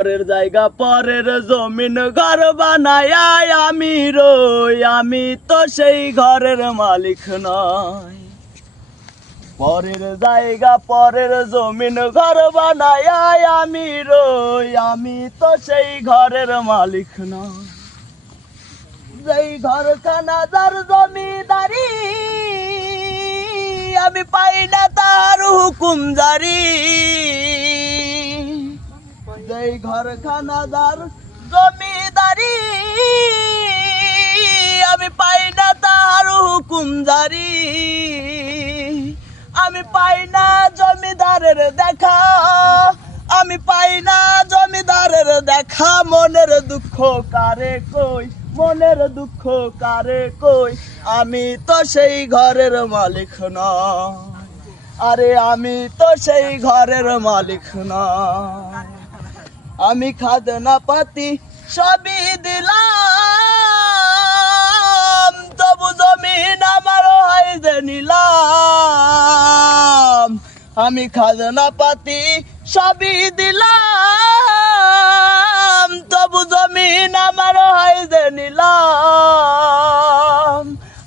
পরের জায়গা পরের জমিন ঘর বানায় আমি রই, আমি তো সেই ঘরের মালিক নয়। পরের জায়গা পরের জমিন ঘর বানায় আমি রই, আমি তো সেই ঘরের মালিক নয়। যেই ঘরখানা যার জমিদারি, আমি পাই না তার হুকুম জারি। যেই ঘরখানা যার জমিদারি, আমি পাই না তার হুকুম জারি। আমি পাই না জমিদারের দেখা, আমি পাই না জমিদারের দেখা। মনের দুঃখ কারে কই, মনের দুঃখ কারে কই, আমি তো সেই ঘরের মালিক নয়। আরে আমি তো সেই ঘরের মালিক নয়। আমি খাজনা পাতি সবই দিলাম, তবু জমিন আমার হয় যে নিলাম। আমি খাজনা পাতি সবই দিলাম, তবু জমিন আমার হয় যে নিলাম।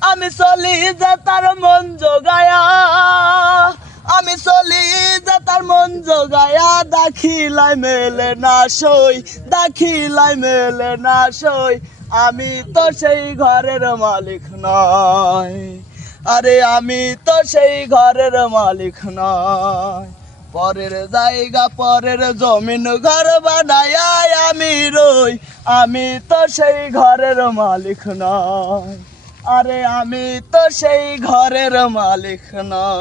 আমি চলি যে তার মন জোগায়া, আমি চলি যে তার মন জোগায়া। দাখিলাই মেলে না সই, দাখিলাই মেলে না সই, আমি তো সেই ঘরের মালিক নয়। আরে আমি তো সেই ঘরের মালিক নয়। পরের জায়গা পরের জমিন ঘর বানায় আমি রই, আমি তো সেই ঘরের মালিক নয়। আরে আমি তো সেই ঘরের মালিক নয়।